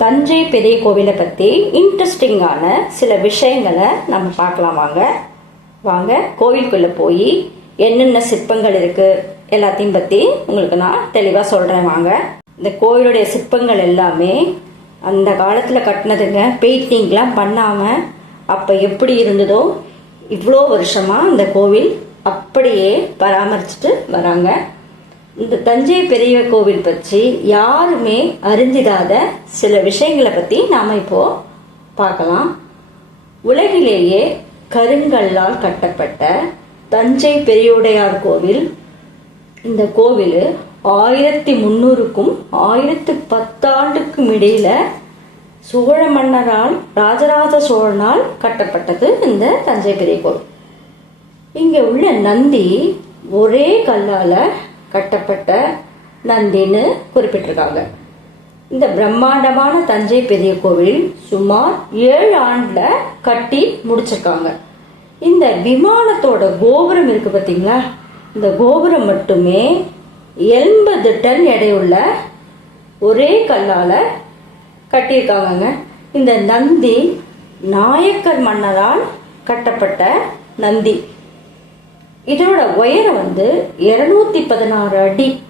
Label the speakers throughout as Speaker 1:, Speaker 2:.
Speaker 1: தஞ்சை பெரிய கோவிலை பற்றி இன்ட்ரெஸ்டிங்கான சில விஷயங்களை நம்ம பார்க்கலாம் வாங்க. வாங்க கோவிலுக்குள்ளே போய் என்னென்ன சிற்பங்கள் இருக்குது எல்லாத்தையும் பற்றி உங்களுக்கு நான் தெளிவாக சொல்கிறேன் வாங்க. இந்த கோவிலுடைய சிற்பங்கள் எல்லாமே அந்த காலத்தில் கட்டினதுங்க பெயிண்டிங்லாம் பண்ணாமல் அப்போ எப்படி இருந்ததோ இவ்வளோ வருஷமாக இந்த கோவில் அப்படியே பராமரிச்சுட்டு வராங்க. இந்த தஞ்சை பெரிய கோவில் பற்றி யாருமே அறிஞ்சிடாத சில விஷயங்களை பற்றி நாம் இப்போ பார்க்கலாம். உலகிலேயே கருங்கல்லால் கட்டப்பட்ட தஞ்சை பெரியுடையார் கோவில் இந்த கோவில் ஆயிரத்தி முந்நூறுக்கும் ஆயிரத்து பத்தாண்டுக்கும் இடையில் சோழ மன்னரால் ராஜராஜ சோழனால் கட்டப்பட்டது இந்த தஞ்சை பெரிய கோவில். இங்கே உள்ள நந்தி ஒரே கல்லால் கட்டப்பட்ட நந்தின்னு குறிப்பிட்டிருக்காங்க. இந்த பிரம்மாண்டமான தஞ்சை பெரிய கோவில் சுமார் ஏழு ஆண்டுல கட்டி முடிச்சிருக்காங்க. இந்த விமானத்தோட கோபுரம் இருக்கு பார்த்தீங்களா இந்த கோபுரம் மட்டுமே எண்பது டன் எடையுள்ள ஒரே கல்லால் கட்டியிருக்காங்கங்க. இந்த நந்தி நாயக்கர் மன்னரால் கட்டப்பட்ட நந்தி. இதோட உயரம் வந்து இருநூத்தி பதினாறு அடி.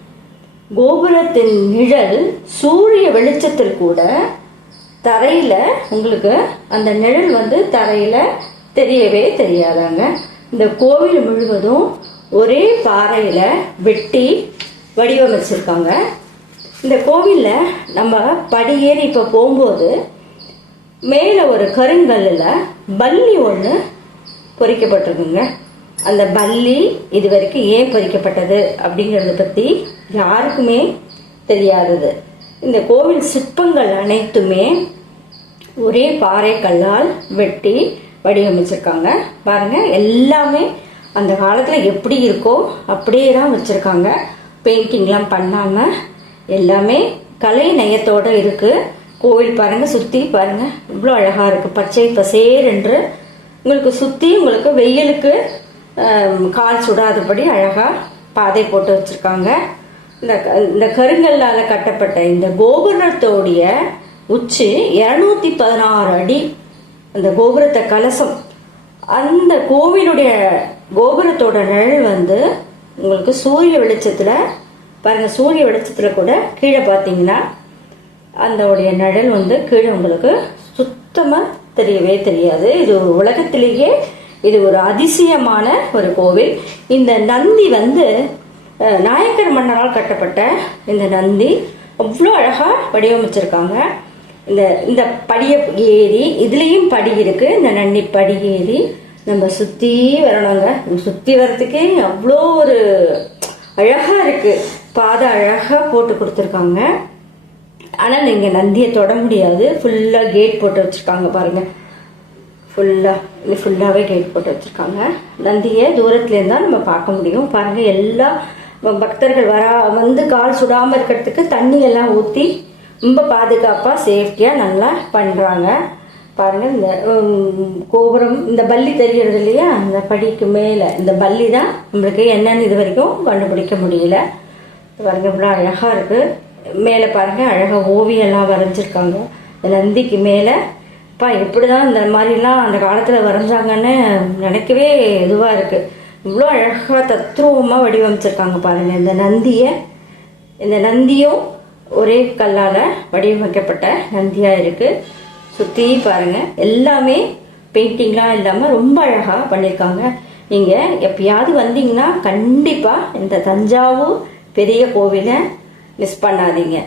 Speaker 1: கோபுரத்தின் நிழல் சூரிய வெளிச்சத்தில் கூட தரையில உங்களுக்கு அந்த நிழல் வந்து தரையில தெரியவே தெரியாதாங்க. இந்த கோவில் முழுவதும் ஒரே பாறையில வெட்டி வடிவமைச்சிருக்காங்க. இந்த கோவிலில் நம்ம படியேறி இப்போ போகும்போது மேலே ஒரு கருங்கல்லில் பல்லி ஒன்று பொறிக்கப்பட்டிருக்குங்க. அந்த பல்லி இது வரைக்கும் ஏன் பொறிக்கப்பட்டது அப்படிங்கிறத பற்றி யாருக்குமே தெரியாதது. இந்த கோவில் சிற்பங்கள் அனைத்துமே ஒரே பாறை கல்லால் வெட்டி வடிவமைச்சிருக்காங்க. பாருங்கள் எல்லாமே அந்த காலத்தில் எப்படி இருக்கோ அப்படியே தான் வச்சுருக்காங்க. பெயிண்டிங்லாம் பண்ணாமல் எல்லாமே கலை நயத்தோடு இருக்குது கோவில் பாருங்கள் சுற்றி பாருங்கள் இவ்வளோ அழகாக இருக்குது பச்சை பசேர் என்று உங்களுக்கு சுற்றி உங்களுக்கு வெயிலுக்கு கால் சுடாதபடி அழகாக பாதை போட்டு வச்சுருக்காங்க. இந்த இந்த கருங்கல்லால் கட்டப்பட்ட இந்த கோபுரத்தோடைய உச்சி இரநூத்தி பதினாறு அடி. அந்த கோபுரத்தை கலசம். அந்த கோவிலுடைய கோபுரத்தோட நிழல் வந்து உங்களுக்கு சூரிய வெளிச்சத்தில் பாருங்கள் சூரிய வெளிச்சத்தில் கூட கீழே பார்த்தீங்கன்னா அதோடைய நிழல் வந்து கீழே உங்களுக்கு சுத்தமாக தெரியவே தெரியாது. இது உலகத்திலேயே இது ஒரு அதிசயமான ஒரு கோவில். இந்த நந்தி வந்து நாயக்கர் மன்னரால் கட்டப்பட்ட இந்த நந்தி அவ்வளோ அழகாக வடிவமைச்சிருக்காங்க. இந்த இந்த படியை ஏறி இதுலேயும் படி இருக்கு. இந்த நன்னி படி ஏறி நம்ம சுற்றி வரணுங்க. சுற்றி வர்றதுக்கே அவ்வளோ ஒரு அழகாக இருக்கு. பாதை அழகாக போட்டு கொடுத்துருக்காங்க. ஆனால் நீங்கள் நந்தியை தொட முடியாது. ஃபுல்லாக கேட் போட்டு வச்சுருக்காங்க பாருங்கள் ஃபுல்லாக இது ஃபுல்லாகவே கைட் போட்டு வச்சுருக்காங்க. நந்தியை தூரத்துலேருந்து தான் நம்ம பார்க்க முடியும். பாருங்கள் எல்லா பக்தர்கள் வரா வந்து கால் சுடாமல் இருக்கிறதுக்கு தண்ணி எல்லாம் ஊற்றி ரொம்ப பாதுகாப்பாக சேஃப்டியாக நல்லா பண்ணுறாங்க பாருங்கள் இந்த கோபுரம் இந்த பல்லி தெரிகிறது இல்லையா? அந்த படிக்கு மேலே இந்த பல்லி தான் நம்மளுக்கு என்னென்னு இது வரைக்கும் கண்டுபிடிக்க முடியல. பாருங்க இவ்வளோ அழகாக இருக்குது மேலே பாருங்கள் அழகாக ஓவியெல்லாம் வரைஞ்சிருக்காங்க. இந்த நந்திக்கு மேலே அப்பா எப்படி தான் இந்த மாதிரிலாம் அந்த காலத்தில் வரைஞ்சாங்கன்னு நினைக்கவே இதுவாக இருக்குது இவ்வளோ அழகாக தத்ரூபமாக வடிவமைச்சிருக்காங்க பாருங்க. இந்த நந்தியை இந்த நந்தியும் ஒரே கல்லால் வடிவமைக்கப்பட்ட நந்தியாக இருக்குது சுற்றி பாருங்க. எல்லாமே பெயிண்டிங்லாம் இல்லாமல் ரொம்ப அழகாக பண்ணியிருக்காங்க நீங்கள் எப்பயாவது வந்தீங்கன்னா கண்டிப்பாக இந்த தஞ்சாவூர் பெரிய கோவிலை மிஸ் பண்ணாதீங்க.